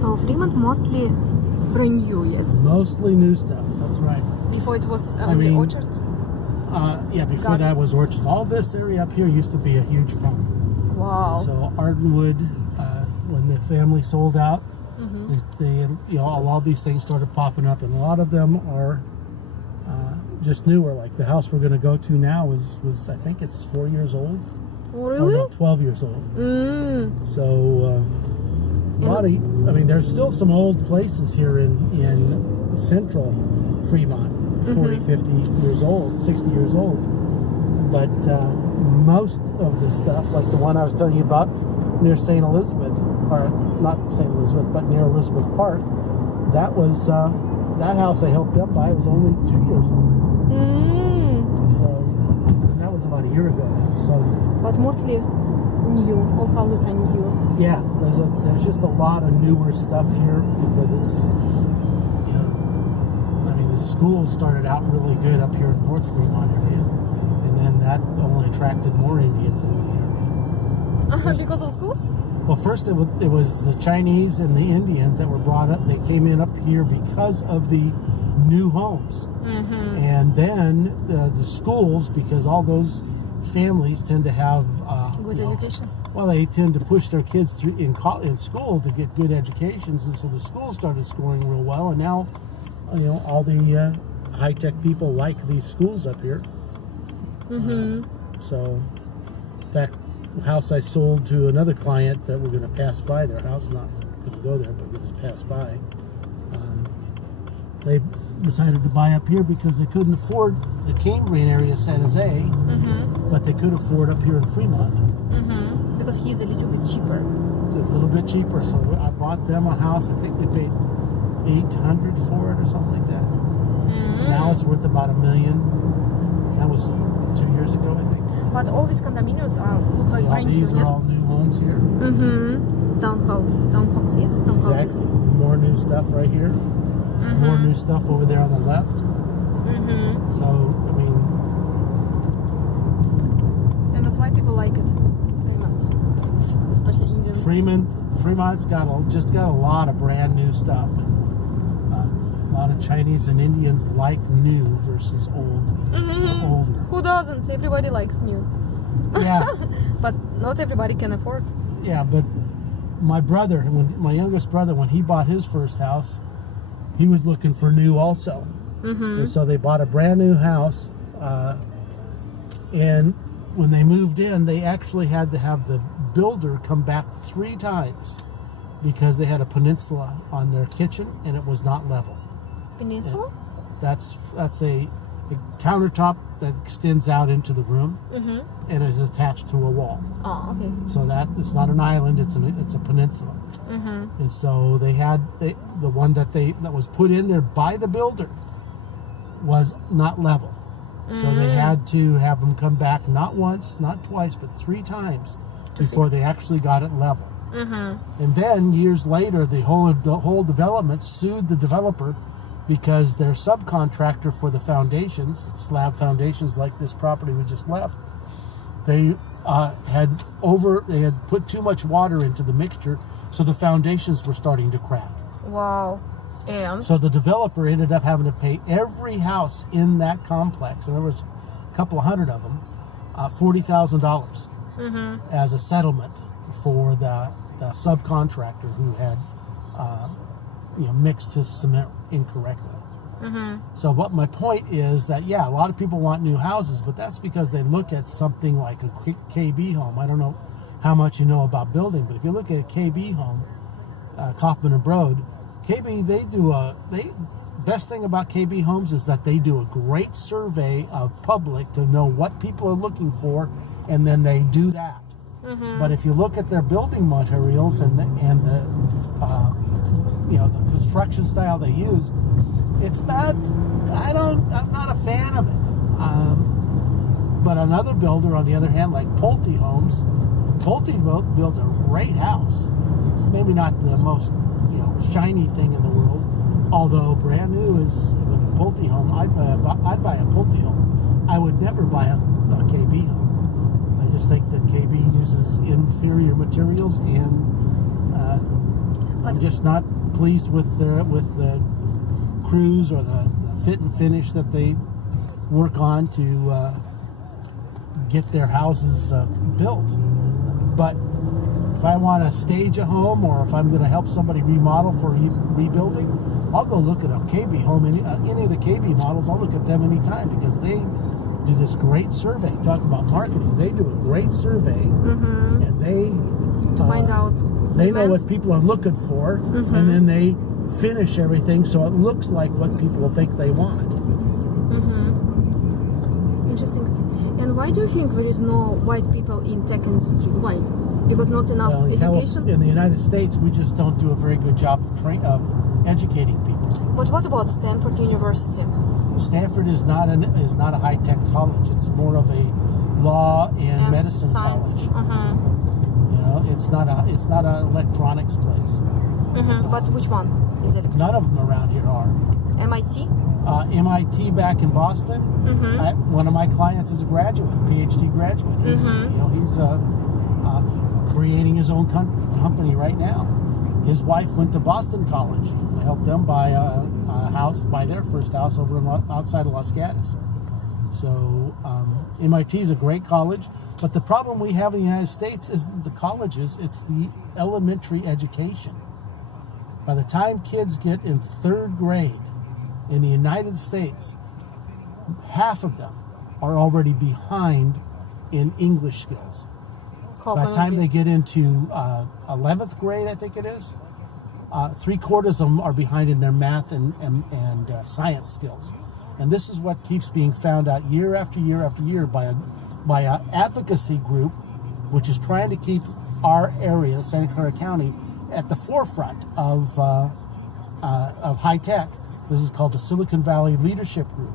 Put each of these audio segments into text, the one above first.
So Fremont mostly brand new, yes? Mostly new stuff, that's right. Before it was only orchards? Yeah, before that was orchards. All this area up here used to be a huge farm. Wow. So Ardenwood, when the family sold out, they all these things started popping up, and a lot of them are just newer. Like the house we're going to go to now was I think it's 4 years old. Really? Or no, 12 years old. So a lot of, I mean, there's still some old places here in central Fremont, 40, 50 years old, 60 years old. But most of the stuff, like the one I was telling you about near St. Elizabeth, or not St. Elizabeth, but near Elizabeth Park, that was that house I helped them buy was only 2 years old. So that was about a year ago now. So, but mostly new. All houses are new. Yeah, there's just a lot of newer stuff here because it's, I mean, the schools started out really good up here in North Fremont area, and then that only attracted more Indians in the area. Because of schools? Well, first it was the Chinese and the Indians that were brought up. They came in up here because of the new homes. And then the schools, because all those families tend to have good education. Well, they tend to push their kids through in school to get good educations, and so the schools started scoring real well. And now, all the high-tech people like these schools up here. So, in fact, the house I sold to another client that we're going to pass by their house, not going to go there, but we're just pass by. They decided to buy up here because they couldn't afford the Cambrian area of San Jose, but they could afford up here in Fremont. Because he's a little bit cheaper. It's a little bit cheaper, so I bought them a house. I think they paid $800 for it or something like that. Now it's worth about $1 million. That was 2 years ago, I think. But all these condominiums look like brand new. These are all new homes here. Townhomes, yes. Exactly. More new stuff right here. More new stuff over there on the left. So, I mean, and that's why people like it. Fremont, especially Indians. Fremont's just got a lot of brand new stuff, and a lot of Chinese and Indians like new versus old. Older. Who doesn't? Everybody likes new. Yeah. But not everybody can afford. Yeah, but my youngest brother, when he bought his first house, he was looking for new also. And so they bought a brand new house, and when they moved in, they actually had to have the builder come back 3 times because they had a peninsula on their kitchen and it was not level. Peninsula? That's a countertop that extends out into the room and is attached to a wall. Oh, okay. So that it's not an island; it's a peninsula. And so the one that was put in there by the builder was not level. So they had to have them come back not once, not twice, but 3 times before they actually got it level. And then years later, the whole development sued the developer because their subcontractor for the foundations, slab foundations like this property we just left, they had put too much water into the mixture, so the foundations were starting to crack. Wow. And so the developer ended up having to pay every house in that complex, and there was a couple of hundred of them, $40,000 as a settlement for the subcontractor who had mixed his cement incorrectly. So what my point is that, yeah, a lot of people want new houses, but that's because they look at something like a KB home. I don't know how much you know about building, but if you look at a KB home, Kaufman and Broad, KB, best thing about KB homes is that they do a great survey of public to know what people are looking for, and then they do that. But if you look at their building materials and the construction style they use, it's not. I'm not a fan of it. But another builder, on the other hand, like Pulte Homes, Pulte builds a great house. It's maybe not the most shiny thing in the world, although brand new is a Pulte home. I'd buy a Pulte home. I would never buy a KB home. I just think that KB uses inferior materials and I'm just not pleased with the crews or the fit and finish that they work on to get their houses built. But if I want to stage a home, or if I'm going to help somebody remodel for rebuilding, I'll go look at a KB home, any of the KB models. I'll look at them anytime, because they do this great survey. Talk about marketing. They do a great survey, and they find out. They know what people are looking for, and then they finish everything so it looks like what people think they want. Interesting. And why do you think there is no white people in tech industry? Why? Because not enough education? In the United States, we just don't do a very good job of educating people. But what about Stanford University? Stanford is not a high-tech college. It's more of a law and medicine science. college. You know, it's not an electronics place. But which one is it? None of them around here are. MIT? MIT back in Boston. One of my clients is a graduate, PhD graduate. He's creating his own company right now. His wife went to Boston College. I helped them buy buy their first house over outside of Los Gatos. So MIT is a great college, but the problem we have in the United States isn't the colleges, it's the elementary education. By the time kids get in 3rd grade in the United States, half of them are already behind in English skills. By the time they get into 11th grade, I think it is, 3/4 of them are behind in their math and science skills. And this is what keeps being found out year after year after year by a advocacy group, which is trying to keep our area, Santa Clara County, at the forefront of high tech. This is called the Silicon Valley Leadership Group.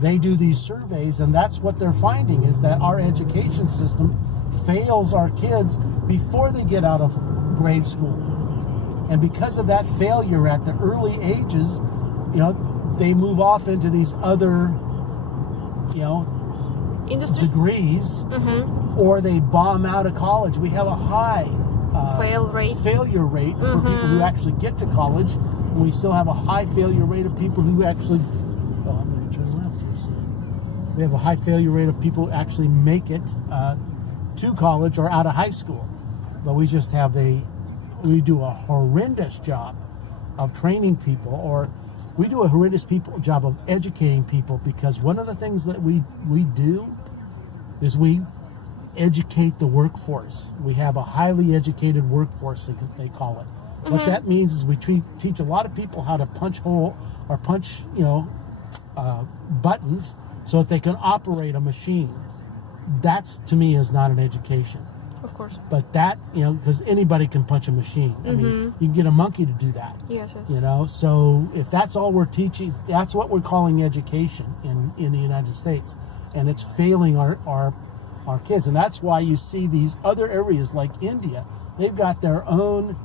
They do these surveys, and that's what they're finding, is that our education system fails our kids before they get out of grade school. And because of that failure at the early ages, they move off into these other, degrees, or they bomb out of college. We have a high failure rate for people who actually get to college, and we still have a high failure rate of people who actually, I'm going to turn left here. So we have a high failure rate of people who actually make it to college or out of high school. But we just have we do a horrendous job of training people, or we do a horrendous job of educating people, because one of the things that we do is we educate the workforce. We have a highly educated workforce, they call it. What that means is we teach a lot of people how to punch buttons so that they can operate a machine. That's, to me, is not an education. Of course. But that, because anybody can punch a machine. I mean, you can get a monkey to do that. Yes. So if that's all we're teaching, that's what we're calling education in the United States. And it's failing our kids. And that's why you see these other areas like India, they've got their own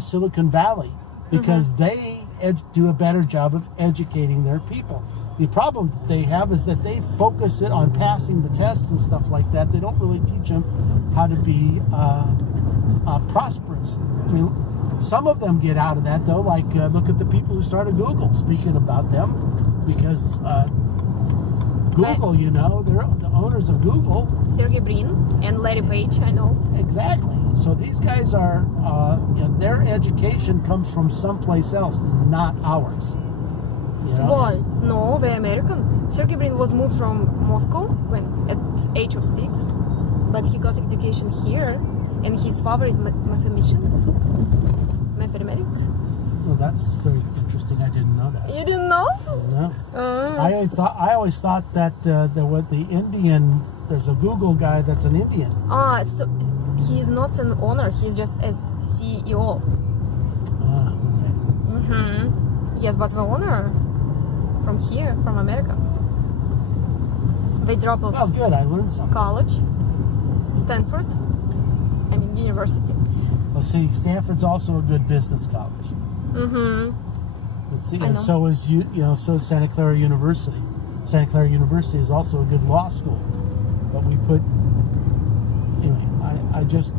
Silicon Valley, because they do a better job of educating their people. The problem they have is that they focus it on passing the tests and stuff like that. They don't really teach them how to be prosperous. I mean, some of them get out of that, though. Like, look at the people who started Google, speaking about them, because Google, they're the owners of Google. Sergey Brin and Larry Page, I know. Exactly. So these guys are, their education comes from someplace else, not ours. Why? No, they're American. Sergey Brin was moved from Moscow at age of 6, but he got education here, and his father is mathematician. Well, that's very interesting. I didn't know that. You didn't know? No. I always thought that there's a Google guy that's an Indian. So he's not an owner. He's just as CEO. Okay. Yes, but the owner from here, from America. They drop off. Oh, good. I learned something. College, Stanford, university. Well, see, Stanford's also a good business college. Let's see, and so is so is Santa Clara University. Santa Clara University is also a good law school. But we put, anyway, I just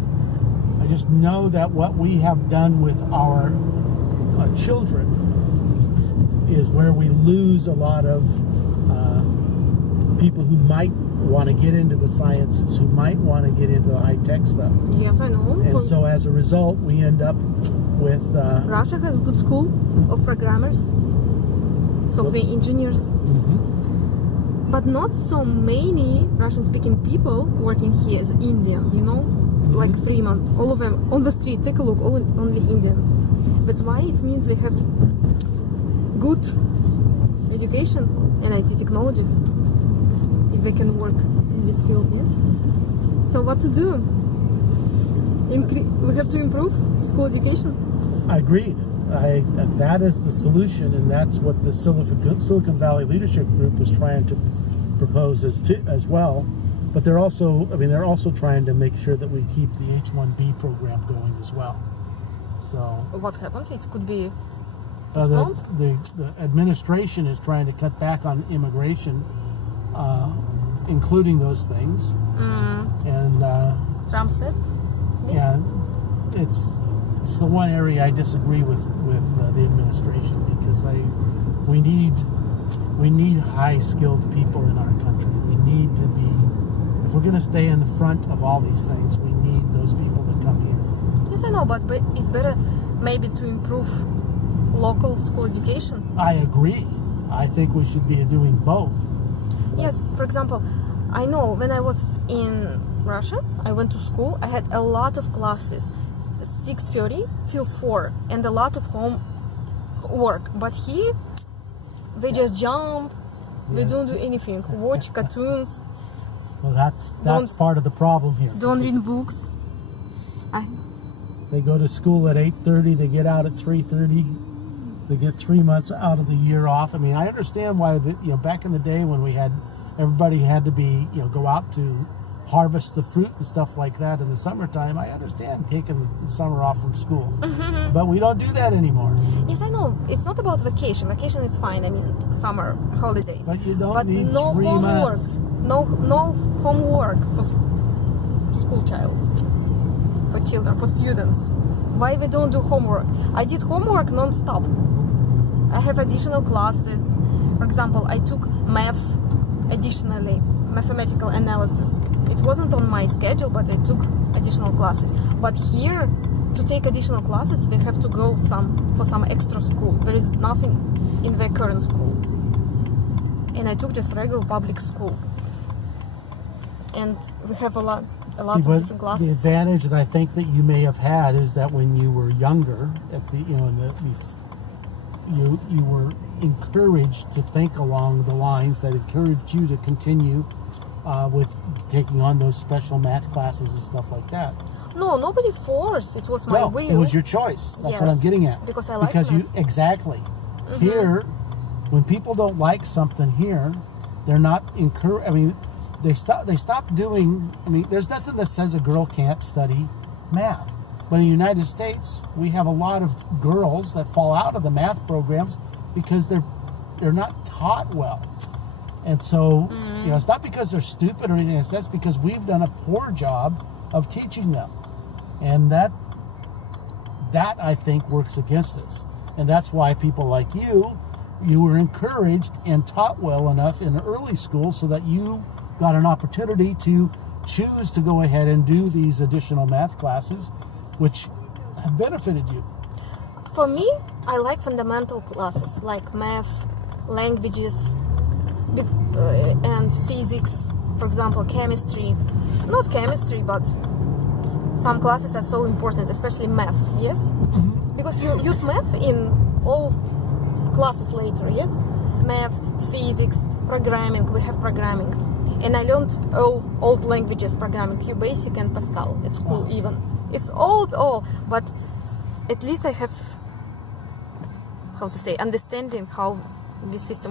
just know that what we have done with our children is where we lose a lot of people who might want to get into the sciences, who might want to get into the high-tech stuff. Yes, I know. And so as a result, we end up with... Russia has good school of programmers, software engineers, but not so many Russian-speaking people working here as Indian, you know? Like Fremont, all of them on the street, take a look, only Indians. That's why it means we have good education and IT technologies if they can work in this field, yes? So what to do? We have to improve school education. Agreed. That is the solution, and that's what the Silicon Valley Leadership Group was trying to propose as well. But they're also trying to make sure that we keep the H-1B program going as well. So what happened? It could be the administration is trying to cut back on immigration, including those things. And Trump said, yes. Yeah, it's the one area I disagree with the administration, because we need high-skilled people in our country. We need to be. If we're going to stay in the front of all these things, we need those people to come here. Yes, I know, but it's better maybe to improve local school education. I agree. I think we should be doing both. Yes, for example, I know when I was in Russia, I went to school, I had a lot of classes, 6:30 till 4, and a lot of homework. But here, they just jump, they don't do anything, watch cartoons. Well, that's part of the problem here. Don't read books. They go to school at 8:30. They get out at 3:30. They get 3 months out of the year off. I mean, I understand why back in the day when everybody had to be go out to harvest the fruit and stuff like that in the summertime. I understand taking the summer off from school, but we don't do that anymore. Yes, I know. It's not about vacation. Vacation is fine. I mean, summer holidays. But you don't need no 3 homework. months. No homework for school child, for children, for students. Why we don't do homework? I did homework non-stop. I have additional classes. For example, I took math additionally, mathematical analysis. It wasn't on my schedule, but I took additional classes. But here, to take additional classes, we have to go for some extra school. There is nothing in the current school. And I took just regular public school. And we have a lot of different classes. The advantage that I think that you may have had is that when you were younger, you were encouraged to think along the lines that encouraged you to continue with taking on those special math classes and stuff like that. No, nobody forced. It was my will. It was your choice. That's what I'm getting at. Because I like math. Exactly. Here, when people don't like something here, they're not encouraged. I mean, they stop doing. I mean, there's nothing that says a girl can't study math. But in the United States, we have a lot of girls that fall out of the math programs because they're not taught well. And so, it's not because they're stupid or anything. It's just because we've done a poor job of teaching them. And that I think works against us. And that's why people like you were encouraged and taught well enough in early school so that you got an opportunity to choose to go ahead and do these additional math classes, which have benefited you. For me, I like fundamental classes like math, languages, and physics. For example, chemistry. Not chemistry, but some classes are so important, especially math, yes? Because you use math in all classes later, yes? Math, physics, programming, we have programming. And I learned all old languages, programming, QBasic and Pascal at school even. It's old, but at least I have, understanding how this system